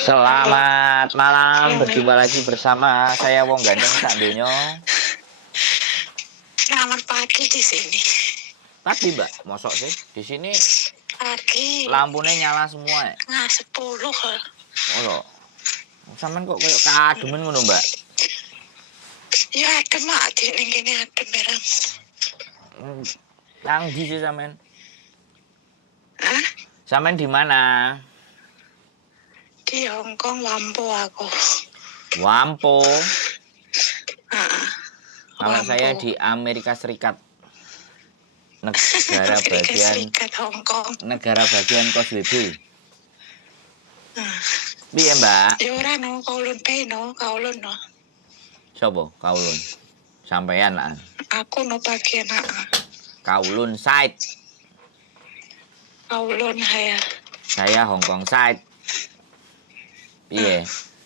Selamat malam, Selamat berjumpa lagi bersama saya Wong Gandeng Sak Donyo. Selamat pagi di sini. Pagi Mbak, mosok sih? Di sini Pagi. lampunya nyala semua. Nah 10 kok. Mosok. Sampean kok kayak kademen ngono Mbak? Ya adem mak di kene adem merah. Yang di sih sampean? Hah? Sampean di mana? Di Hongkong Wampo aku. Wampo. Kalau Wampo. saya di Amerika Serikat. Negara Amerika bagian Serikat Hongkong. negara bagian Causeway Bay. Piye Mbak? Ya ora no kaulun pe no, kaulun no. Sopo kaulun? Sampean lah. Aku no bagian Kaulun side. kaulun saya. Saya Hongkong side. Iya.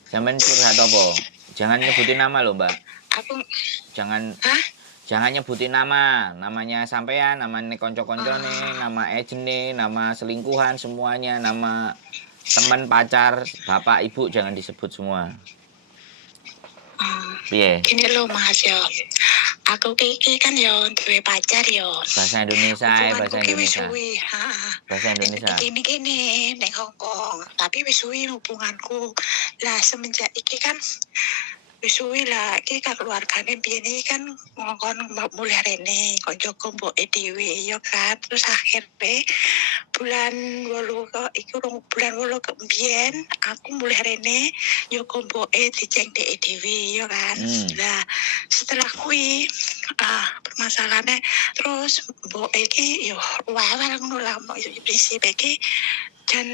Sampean curhat apa? Jangan nyebutin nama loh, Mbak. Aku Jangan Hah? jangan nyebutin nama. Namanya sampean, namanya konco-koncone, nama ejene, nama selingkuhan semuanya, nama teman pacar, bapak, ibu jangan disebut semua. Piye? Gini loh Mas yo. Aku kiki kan yo duwe pacar yo. Bahasa Indonesia, bahasa Indonesia. Bahasa Indonesia. Ini neng Hongkong. Tapi wis suwi hubunganku. Lah semenjak iki kan wis suwi lah iki kan keluargane biyen iki kan ngongkon mulih rene koncoku mboke dhewe yo kan. Terus akhirnya bulan 8 kok iku bulan 8 kemudian aku mulih rene yo mboke diceng dhewe yo kan. Lah setelah kuwi permasalahannya terus mbok iki yo rewel ngono lah mbok prinsip iki dan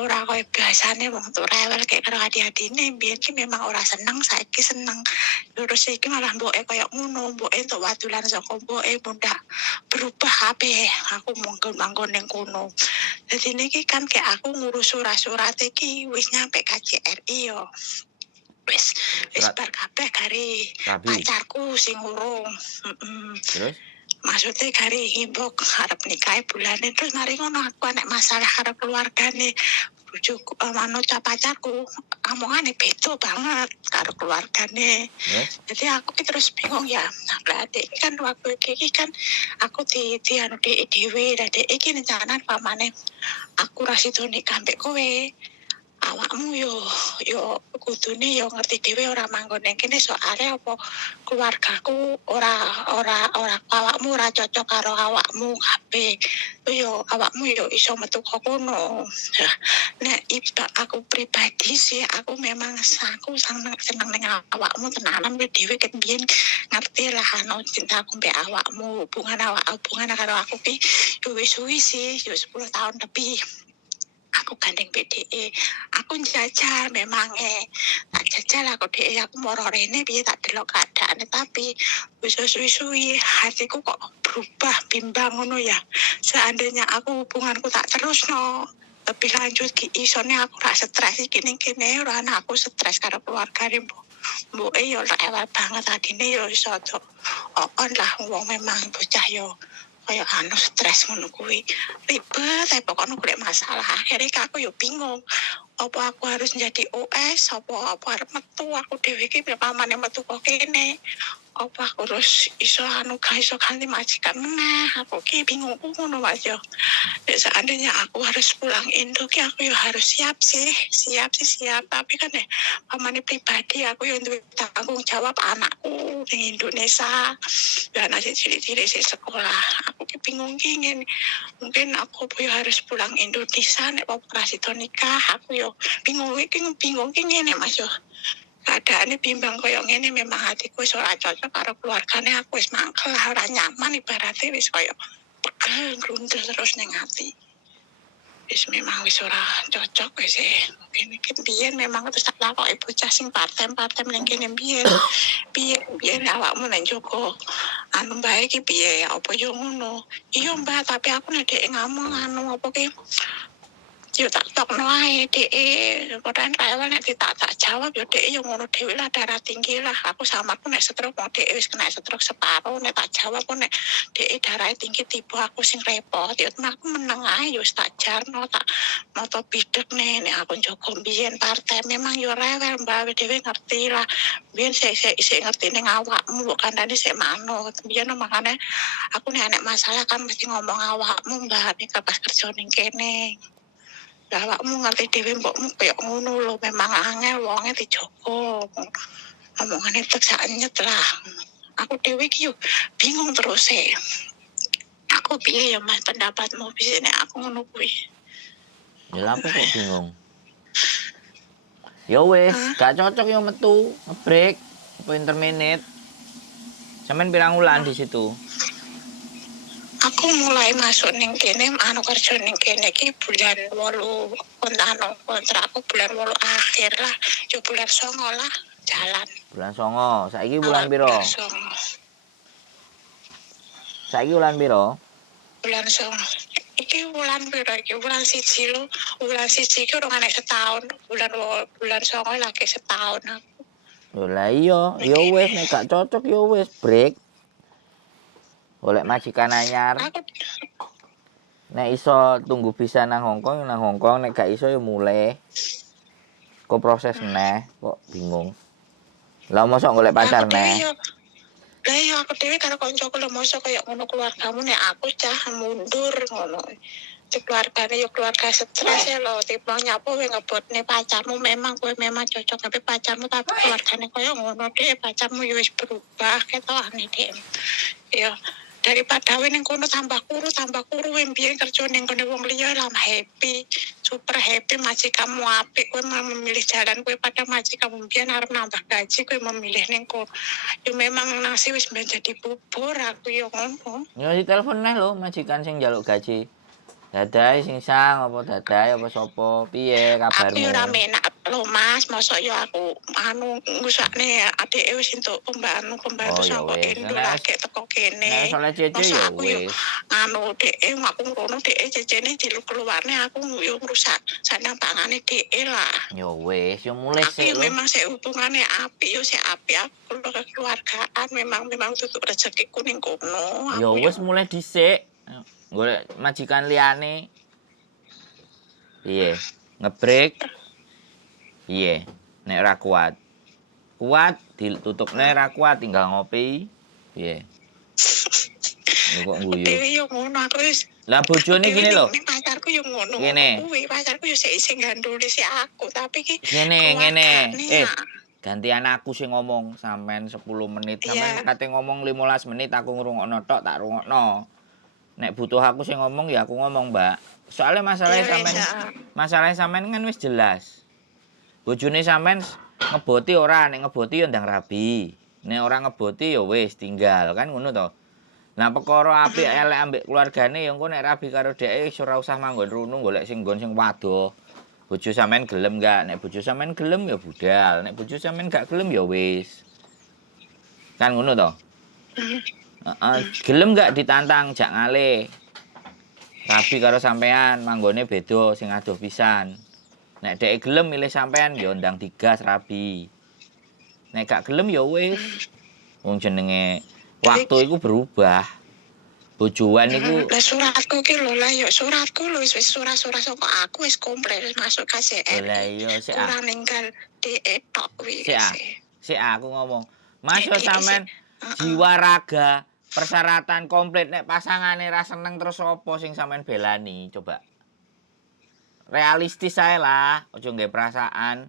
ora koyo biasane wong tuh rewel kayak karo adi-adine biyen ki memang ora seneng saiki seneng terus iki malah mboke koyo ngono mboke entuk wadulan saka mboke mundak berubah kabeh aku manggon ning kono dadi niki kan kayak aku ngurus surat-surat iki wis nyampe KJRI yo wis bar kabeh gari pacarku sing urung. Terus? Maksudnya gari himbok arep nikah bulane terus mari ngono aku nek masalah karo keluargane bojoku pacarku omongane beda banget karo keluargane. Jadi aku ki terus bingung ya. Nah, adik kan waktu iki kan aku dianu dhewe dadi iki rencana pamane aku ra sido nikah mbek kowe. Awakmu yo kudune yo ngerti dhewe ora manggon ning kene soalé apa keluargaku ora awakmu ora cocok karo awakmu kabeh. Yo awakmu yo iso metu kok kono. Nek aku pribadi sih aku memang aku seneng ning awakmu tenanan dhewe ket biyen ngerti lah ana cintaku mbek awakmu hubungan karo aku ki yo wis suwi sih yo 10 tahun lebih. Aku gandeng BDE, aku jajal memang tak jajal aku DE aku moro rene piye tak delok keadaane tapi wis suwi-suwi hatiku kok berubah bimbang ngono ya. Seandainya aku hubunganku tak terusno lebih lanjut ki isone aku ra stres iki ning kene ora ana aku stres karo keluargane mbok yo rewel banget adine yo iso on lah wong memang bocah yo kayak stres ngono kuwi ribet pokoknya golek masalah akhirnya aku yo bingung apa aku harus jadi OS apa arep metu aku dhewe iki pamane metu kok kene apa aku harus iso iso ganti majikan meneh aku ki bingung ngono Mas yo seandainya aku harus pulang Indo ki aku yo harus siap tapi kan pamane pribadi aku yo duwe tanggung jawab anakku di Indonesia dan aja cilik-cilik sekolah aku ki bingung ki mungkin aku yo harus pulang Indonesia nek operasi nikah aku yo bingung ki ngene Mas yo keadaannya bimbang koyo ngene memang hatiku wis ora cocok karo keluargane aku wis mangkel ora nyaman ibaratnya wis koyo pegel grundel terus ning ati wis memang wis ora cocok wis mungkin biyen memang terus tak lakoke bocah sing partem ning kene biyen awakmu nang Joko bae iki piye apa yo ngono iya Mbak tapi aku nek ngomong apa ki yo tak tokno ae dhek. Kodan rewel nek tak jawab yo dhek yo ngono dhewe lah, darah tinggi lah. Aku samarku nek stroke wong dhek wis kena stroke separo, nek tak jawab kok nek dhek darah tinggi tipe aku sing repot. Yo aku meneng ae yo tak jarno tak moto bidek nek aku njogo biyen partai memang yo rewel Mbak dhewe ngerti lah. Biyen sik ngerti ning awakmu kok kandhane sik manut. Biyen makane aku nek anek masalah kan mesti ngomong awakmu Mbak nek pas kerja ning kene. Lah awakmu ngerti dhewe mbokmu koyo ngono lho, memang angel wonge dijogo. Omongane tek nyet lah. Aku dhewe iki yo bingung terus e. Aku piye ya Mas pendapatmu bisa nek aku ngono kuwi? Ya apa kok bingung? Ya wis, gak cocok yo metu, ngebreak, apa interminate. Sampeyan pirang wulan di situ? Aku mulai masuk ning kene kerja ning kene iki bulan 8 kontrakku bulan 8 akhir lah. Yo bulan 9 lah jalan. Bulan 9. Saiki bulan piro? Bulan 9. Saiki bulan piro? Bulan 9. Iki bulan piro iki? Bulan 1 lho. Bulan 1 iki urung anek setahun. Bulan 9 lagi setahun aku. Lho lah iya, ya wis nek gak cocok ya wis break. Golek majikan anyar. Nek iso tunggu bisa nang Hongkong, nek gak iso ya mulai. Kok proses neh, kok bingung. Lah mosok golek pacar neh. Lah iya aku dhewe karo koncoku lho mosok kaya ngono keluargamu nek aku cah mundur ngono. Keluargane yo keluarga stres ya lho, tipe nyapo kowe ngebotne pacarmu memang kowe memang cocok tapi pacarmu tapi keluargane koyo ngono dhek, pacarmu yo wis berubah ketokane dhek. Yo daripada kowe ning kono tambah kuru biyen kerja ning kono wong liya lah happy, super happy majikanmu apik kowe memilih jalan kowe pada majikanmu biyen arep nambah gaji kowe memilih ning kono. Yo memang nasi wis menjadi bubur aku yo ngono. Yo ditelepon neh lho majikan sing njaluk gaji. Dadai sing sang apa dadai apa sapa? Piye kabarmu? Aku yo ora menak lho Mas, mosok yo aku ngusakne adike wis entuk pembantu saka Indo lagi teko kene. Nek soal cece yo wis. Dheke aku ngono dheke cecene keluarne aku yo ngrusak sandang pangane dheke lah. Yo wis, yo mulai sik lho. Memang sik hubungane apik yo sik apik aku keluargaan memang tutup rezekiku ning kono. Yo wis mulai dhisik. Golek majikan liyane. Piye? Ngebreak. Piye? Nek ora kuat. Kuat ditutupne ra kuat tinggal ngopi. Piye? Kok guyu. Dewe yo ngono aku wis. Lah bojone gini lho. Pacarku yo ngono. Ngene. Kuwi pacarku yo sing ganduli si aku tapi ki ngene. Gantian aku sing ngomong sampean 10 menit. Sampean kate ngomong 15 menit aku ngrungokno tok tak rungokno. Nek butuh aku sing ngomong ya aku ngomong, Mbak. Soalnya masalahnya sampean kan wis jelas. Bojone sampean ngeboti ora, nek ngeboti ya ndang rabi. Nek ora ngeboti ya wis tinggal kan ngono to. Nah perkara apik elek ambek keluargane ya engko nek rabi karo dheke ora usah manggon runu golek sing nggon sing wadoh. Bojo sampean gelem gak? Nek bojo sampean gelem ya budal, nek bojo sampean gak gelem ya wis. Kan ngono to. Gelem gak ditantang jak ngalih. Rabi karo sampean manggone beda sing adoh pisan. Nek dhek gelem milih sampean ya ndang digas rabi. Nek gak gelem ya wis. Wong jenenge waktu iku berubah. Bojoan iku suratku ki lho lah yo suratku lho wis surat-surat saka aku wis komplit wis masuk KCR. Lah iya sik ora ninggal dhek tok kuwi. Sik aku ngomong. Mas yo sampean jiwa raga persyaratan komplit nek pasangane ra seneng terus apa sing sampean belani coba. Realistis ae lah, aja nggae perasaan.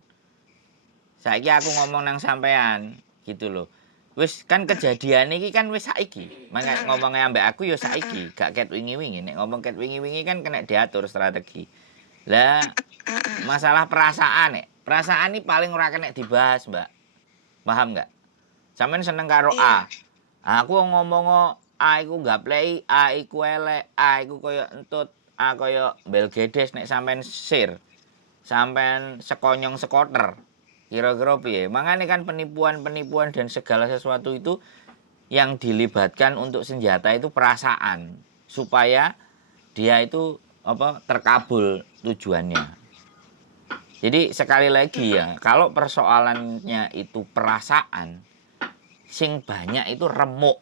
Saiki aku ngomong nang sampean gitu loh. Wis kan kejadian iki kan wis saiki. Mangke ngomongnya ambek aku ya saiki, gak ket wingi-wingi. Nek ngomong ket wingi-wingi kan kena diatur strategi. Lah masalah perasaan nek. Perasaan ini paling ora kena dibahas, Mbak. Paham enggak? Sampeyan seneng karo A. Aku ngomong A iku gapleki, A iku elek, A iku koyo entut, A koyo bel gedes nek sampean sir. Sampean sekonyong sekoter. Kira-kira piye? Makanya kan penipuan-penipuan dan segala sesuatu itu yang dilibatkan untuk senjata itu perasaan. Supaya dia itu terkabul tujuannya. Jadi sekali lagi ya, kalau persoalannya itu perasaan, sing banyak itu remuk.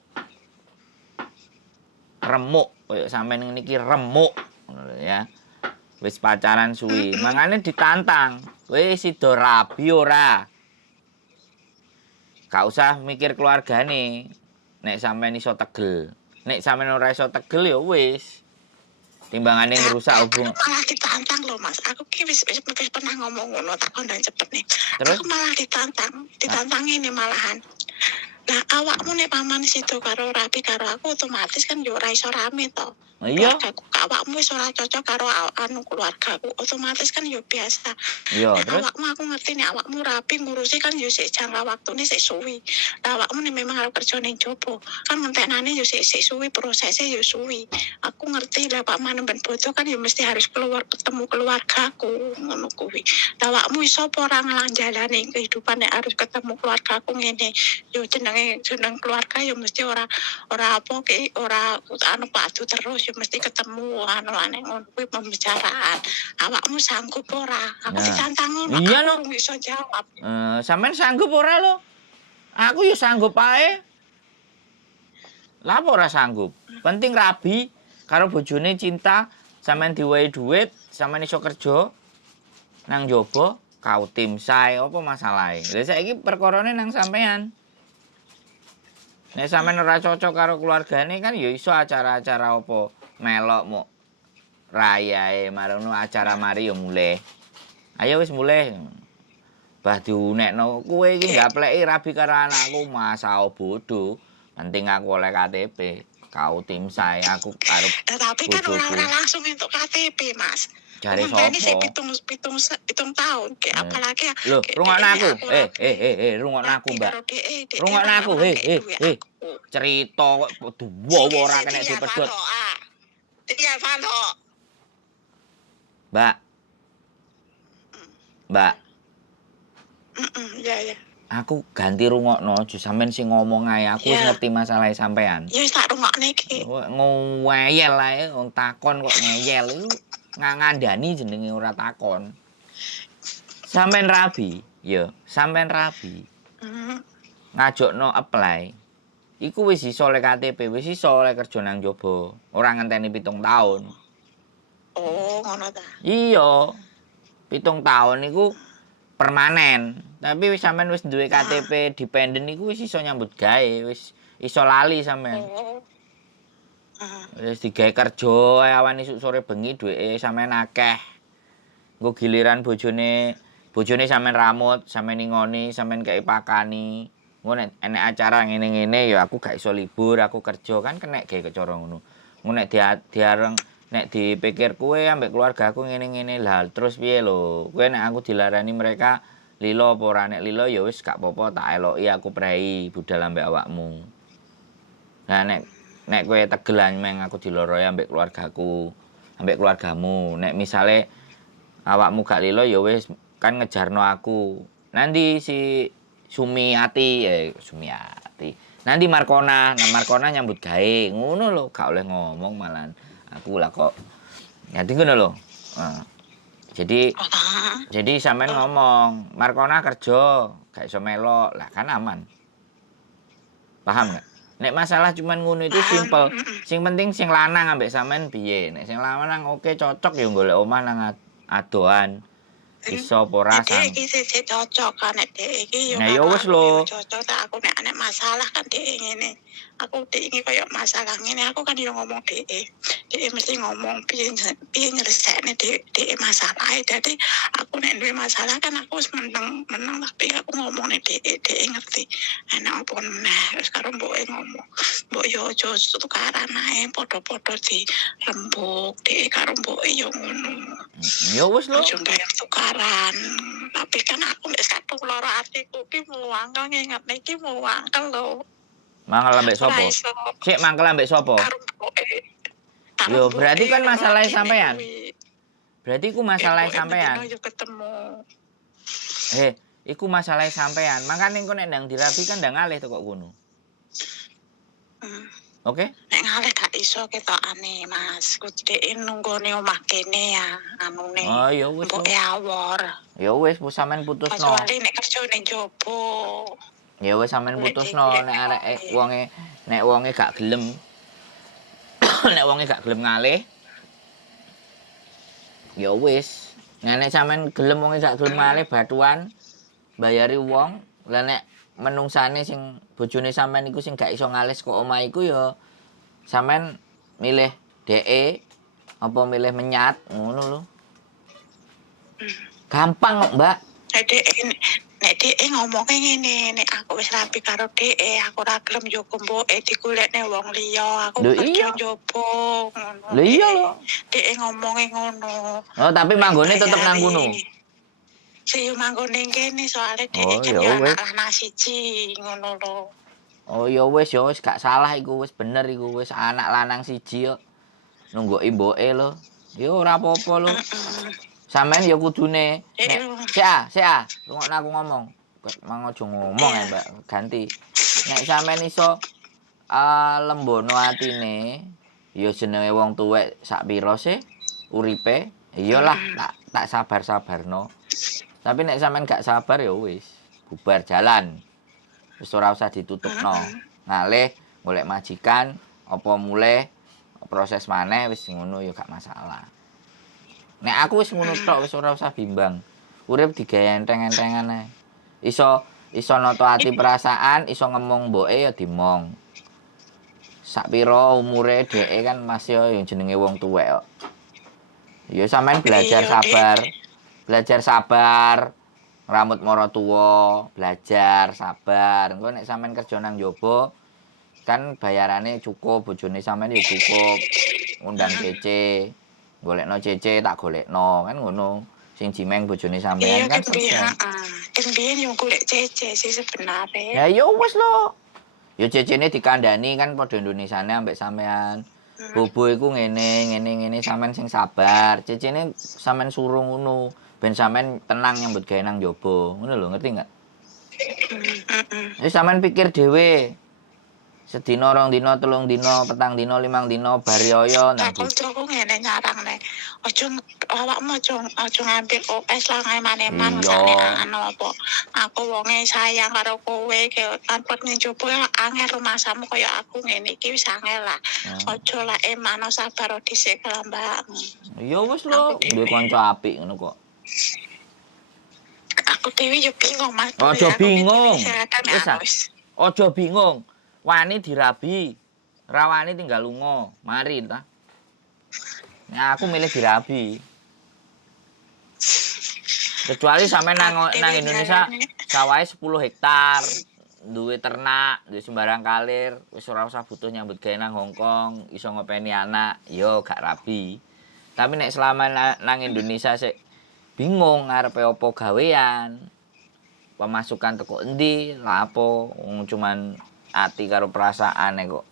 Remuk, koyo sampean niki remuk ya. Wis pacaran suwi, mangane ditantang. Kowe sida rabi ora? Gak usah mikir keluargane. Nek sampean iso tegel. Nek sampean ora iso tegel ya wis. Timbangane ngerusak hubungan. Malah ditantang loh Mas. Aku ki wis pernah ngomong ngono tak kondang cepet nih. Terus? Aku malah ditantang ini malahan. Lah awakmu nek paman sido karo rapi karo aku otomatis kan yo ora iso rame to. Iya. Keluargaku, awakmu wis ora cocok karo keluargaku, otomatis kan yo biasa. Iya, Nek terus awakmu aku ngerti nek awakmu rapi ngurusi kan yo sik jangka waktune sik suwi. Lah awakmu nek memang arep kerja ning jopo, kan ngentekane yo sik suwi, prosesnya yo suwi. Aku ngerti lah Pak Man ben bodoh kan yo mesti harus keluar ketemu keluargaku ngono kuwi. Lah awakmu iso apa ora ngelanjalani kehidupan nek harus ketemu keluargaku ngene. Yo jeneng keluarga yo mesti ora apa ki ora padu terus yo mesti ketemu aneh ngono kuwi pembicaraan. Awakmu sanggup ora? Aku Nah, ditantang ngono. iya, Aku no. iso jawab. Sampean sanggup ora lo? Aku ya sanggup ae. Lah apa ora sanggup? Penting rabi karo bojone cinta, sampean diwehi dhuwit, sampean iso kerja nang njaba, kau tim sae apa masalahe? Lah saiki perkarane nang sampean. Nek sampean ora cocok karo keluargane kan ya iso acara-acara apa melok mau rayae marono acara mari ya mulih. Ayo wis mulih. Bah diunekno kowe iki gapleki rabi karo anakku masa bodoh. Penting aku oleh KTP. Kau tim sae aku karo Tapi kan bojoku. ora langsung untuk KTP, Mas. Jare Ini sih sapa? pitung tahun. Kayak apalagi ya. Lho, rungokno aku. Rungokno aku, Mbak. Rungokno aku. Cerita kok duwowo ora kena dipedhot. Iya, Fano. Mbak. Mbak, Ya. aku ganti rungokno aja sampean sing ngomong ae. Aku wis Ya. ngerti masalah sampean. Ya wis tak rungokne iki. Ngeyel ae wong takon kok ngeyel iku ngandani jenenge ora takon. Sampean rabi, ya, sampean rabi. Ngajokno apply. Iku wis iso oleh KTP, wis iso oleh kerja nang njaba. Ora ngenteni 7 tahun. Oh, ngono ta. Iya. 7 tahun iku permanen. Tapi wis sampean wis duwe KTP dependen iku wis iso nyambut gawe, wis iso lali sampean. Oh. Wis digawe kerja awan isuk sore bengi duweke sampean akeh. Nggo giliran bojone sampean ramut, sampean ningoni, sampean kei pakani. Engko nek enek acara ngene-ngene ya aku gak iso libur, aku kerja kan kenek gawe kecara ngono. Engko nek diareng nek dipikir kowe ambek keluargaku ngene-ngene lah terus piye lho? Kowe nek aku dilarani mereka lilo apa ora nek lilo ya wis gak apa-apa tak eloki aku prei budal ambek awakmu. Nah nek kowe tegelan meng aku diloroi ambek keluargaku, ambek keluargamu. Nek misale awakmu gak lilo ya wis kan ngejarno aku. Nanti si Sumiati. Nanti Markona nyambut gawe. Ngono lho, gak oleh ngomong malan. Aku lah kok. Nanti ngono lho. Nah, jadi sampean ngomong, Markona kerja, gak iso melok. Lah kan aman. Paham gak? Nek masalah cuman ngono itu simpel. Sing penting sing lanang ambek sampean piye. Nek sing lanang oke cocok ya golek omah nang adoan. Iso apa ora sang. Iki sih cocok kan nek iki yo. Nah ya wis lho. Cocok tak aku nek ana masalah kan dhek ngene. Aku dhek iki koyo masalah ngene aku kan yo ngomong dhek. Dhek mesti ngomong piye nyelesaikne dhek masalahe. Dadi aku nek duwe masalah kan aku wis meneng tapi aku ngomong nek dhek ngerti. Enak apa meneh wis karo mboke ngomong. Mbok yo aja tukaran ae padha-padha di rembug dhek karo mboke yo ngono. Ya wis lho. Tukaran. Tapi kan aku nek satu loro atiku ki muangkel ngingetne iki muangkel lho. Mangkel ambek sapa? Sik mangkel ambek sapa? Yo berarti kan masalah sampean. Berarti iku masalah sampean. Yo ketemu. Iku masalah sampean. Makane engko nek ndang dirabi kan ndang ngalih teko kono. Oke? Nek ngalih gak iso ketokane, Mas. Kudu nunggone omah kene ya, anune. Oh, ya wis Mboke lo. awor. Ya wis sampean putusno. Kecuali nek kerja ning jopo. Ya wis sampean Golek putusno golek nek areke wonge. wonge gak gelem. Nek wonge gak gelem ngalih, ya wis. Nek sampean gelem wonge gak gelem ngalih batuan, bayari wong. Lah nek menungsane sing bojone sampean iku sing gak iso ngalih saka omah iku ya sampean milih dheke apa milih menyat ngono lho. Gampang kok, Mbak. Nek dhek ngomongke ngene, nek aku wis rapi karo dhek, aku ora gelem njogo mboke digolekne wong liya, aku Lho kerja iya. njobo ngono. Lho iya lho. Dhek ngomongke ngono. Oh, tapi manggone tetep nang Bayari. kono. Sing yo manggon ning kene soalnya Oh, dhek kan ya yo wis. anak lanang siji ngono lho. Oh, ya wis gak salah iku wis bener iku wis anak lanang siji kok. Nungguki mboke lho. Ya ora apa-apa lho. Sampeyan ya kudune nek sik rungokno aku ngomong. Mang aja ngomong ya, Mbak, ganti. Nek sampeyan iso lembono atine, ya jenenge wong tuwek sak pira sih uripe? Iyalah tak sabar-sabarno. Tapi nek sampeyan gak sabar ya wis, bubar jalan. Wis ora usah ditutupno. Ngalih golek majikan apa mulih proses maneh wis ngono ya gak masalah. Nek aku wis ngono tok wis ora usah bimbang. Urip digawe enteng-entengan ae. Iso nata ati perasaan, iso ngomong mboke ya dimong. Sak pira umure dheke kan masih yang jenenge wong tuwek kok. Ya sampean belajar sabar. Belajar sabar. Rambut mara tuwa, belajar sabar. Engko nek sampean kerja nang njaba kan bayarane cukup, bojone sampean ya cukup. Ngundang cece. Golekno cece tak golekno, kan ngono. Sing jimeng bojone sampean kan selesai. Kan biyen yo golek cece sih sebenarnya. Ya ya wis lho. Ya cecene dikandani kan padha Indonesiane ambek sampean. Bobo iku ngene sampean sing sabar. Cecene sampean suruh ngono. Ben sampean tenang nyambut gawe nang njaba. Ngono lho, ngerti enggak? Wis sampean pikir dhewe. Sedina, 2 dina, 3 dina, 4 dina, 5 dina bariyaya nang Kancaku ngene nyarangne. Aja awakmu aja ngambil OS lah eman-eman misale anu apa. Aku wonge sayang karo kowe tanpa njoba angel rumasamu kaya aku ngene iki wis angel lah. Aja lah eman sabar dhisik lah, Mbak. Ya wis lho, duwe kanca apik ngono kok. Aku dhewe yo bingung, Mas. Aja bingung. Wis. Aja bingung. Wani dirabi. Rawani tinggal lunga. Mari ta. Nah, aku milih dirabi. Kecuali sampe nang Indonesia sawahe 10 hektar. Duwe ternak, duwe sembarang kalir, wis ora usah butuh nyambut gawe nang Hongkong, iso ngopeni anak, yo gak rabi. Tapi nek selama nang Indonesia sik bingung ngarepe opo gawean. Pemasukan teko endi, lha apa cuman ati karo perasaan kok.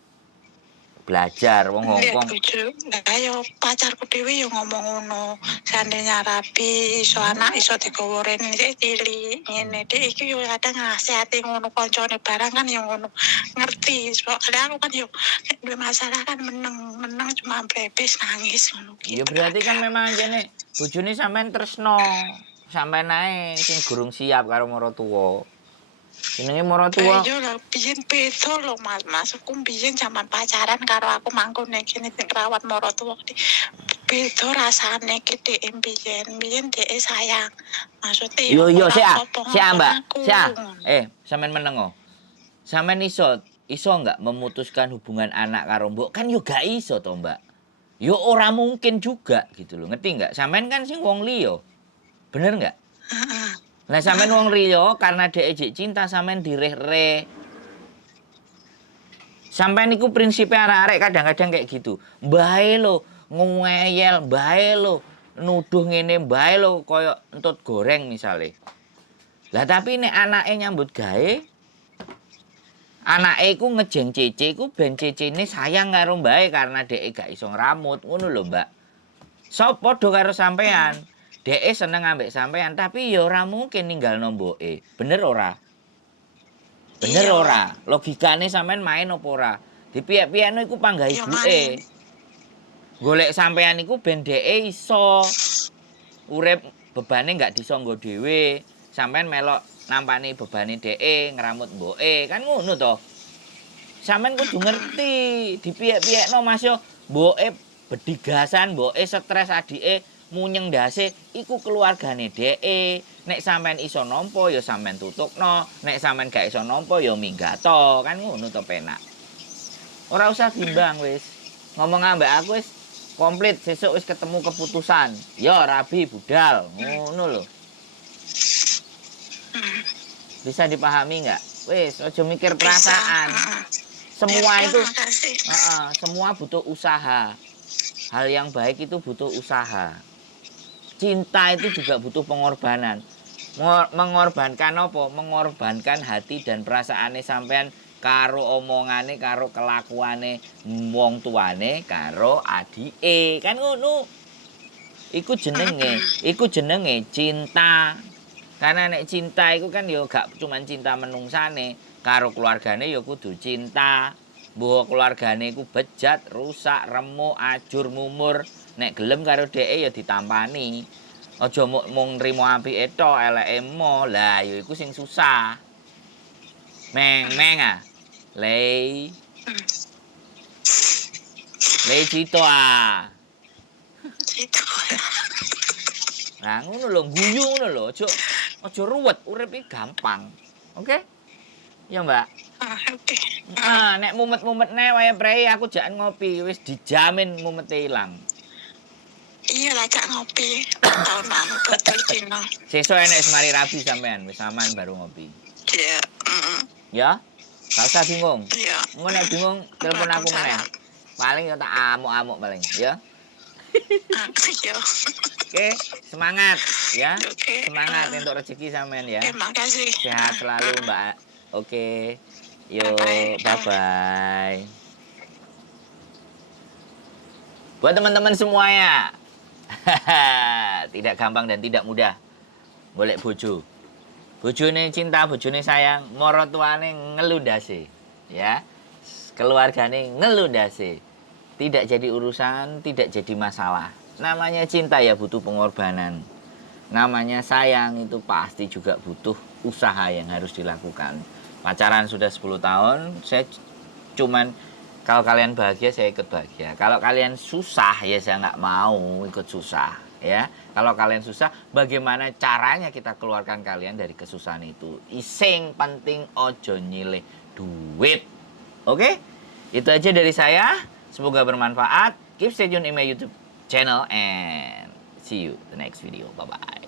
Belajar wong Hongkong. Ayo pacarku dhewe yo ngomong ngono. Seandainya rapi, iso anak iso digawa rene cilik ngene. Dek iki yo kadang ngasihati ngono kancane barang kan yo ngono. Ngerti. Soalnya aku kan yo duwe masalah kan meneng cuma bebes nangis ngono Ya gitu. berarti kan memang jane bojone sampean tresno. Sampean ae sing gurung siap karo maratuwa. Jenenge maratuwa. Ayo lho, biyen beda lho Mas. Aku biyen zaman pacaran karo aku manggon ning kene sing rawat maratuwa. Beda rasane ki dhek biyen dhek sayang. Maksudnya Yo sik Mbak. Sik. Sampean menengo. Sampean iso enggak memutuskan hubungan anak karo mbok? Kan yo gak iso to, Mbak. Yo ora mungkin juga gitu loh. Ngerti enggak? Sampean kan sing wong liya. Bener enggak? Heeh. Lah sampean wong liya karena dhek jek cinta sampean direh-reh. Sampean iku prinsipe arek-arek kadang-kadang kayak gitu. Mbae lho ngeyel, mbae lho nuduh ngene, mbae lho koyo entut goreng misale. Lah tapi nek anake nyambut gawe anake iku ngejeng cece iku ben cecene sayang karo mbae karena dhek gak iso ngramut, ngono lho, Mbak. Sopo padha karo sampean. Dhek seneng ambek sampean, tapi ya ora mungkin ninggalno mboke. Bener ora? Bener ora? Logikane sampean main apa ora? Dipiyek-piyekno iku panggah Ya, ibuke. Golek sampean iku ben dheke iso urip bebane nggak disangga dhewe. Sampean melok nampani bebane dheke, ngramut mboke, kan ngono to. Sampean kudu ngerti, dipiyek-piyekno Mas yo, mboke bedigasan, mboke stres adike munyeng ndase iku keluargane dheke. Nek sampean iso nampa ya sampean tutukno, nek sampean gak iso nampa ya minggato, kan ngono to penak. Ora usah bimbang wis. Ngomong ambek aku wis komplit, sesuk wis ketemu keputusan. Yo rabi budal, ngono lho. Bisa dipahami nggak? Wis, aja mikir perasaan. Semua itu, semua butuh usaha. Hal yang baik itu butuh usaha. Cinta itu juga butuh pengorbanan. Mengorbankan apa? Mengorbankan hati dan perasaane sampean karo omongane, karo kelakuane wong tuane, karo adike. Kan ngono. Iku jenenge cinta. Karena nek cinta iku kan ya gak cuman cinta menungsane, karo keluargane ya kudu cinta. Mbok keluargane iku bejat, rusak, remuk, ajur, mumur, nek gelem karo dheke ya ditampani. Aja mung nrimo apike tok, eleke mo. Lah ya iku sing susah. Meng ah. Lei cito ah. Itu. Nah ngono lho, guyu ngono lho, aja ruwet, urip iki gampang. Oke? Ya, Mbak. Oke. Nek mumet-mumetne wae prei aku jakan ngopi, wis dijamin mumete ilang. Iya lah cak ngopi. Tahun anu betul dino. Sesuk enek semari rabi sampean, wis aman baru ngopi. Iya. Ya? Gak usah bingung. Iya. Engko nek bingung telepon aku meneh. Paling ya tak amuk-amuk paling, ya. Iya. Oke, semangat ya. Oke. Semangat untuk rezeki sampean ya. Terima kasih. Sehat selalu, Mbak. Oke. Yuk, bye-bye. Buat teman-teman semuanya. Tidak gampang dan tidak mudah golek bojo. Bojone cinta, bojone sayang, maratuane ngelundase, ya. Keluargane ngelundase. Tidak jadi urusan, tidak jadi masalah. Namanya cinta ya butuh pengorbanan. Namanya sayang itu pasti juga butuh usaha yang harus dilakukan. Pacaran sudah 10 tahun, saya cuman kalau kalian bahagia saya ikut bahagia. Kalau kalian susah ya saya nggak mau ikut susah, ya. Kalau kalian susah, bagaimana caranya kita keluarkan kalian dari kesusahan itu? Ising penting ojo nyilih duit. Oke? Itu aja dari saya. Semoga bermanfaat. Keep stay tune in my YouTube channel and see you the next video. Bye-bye.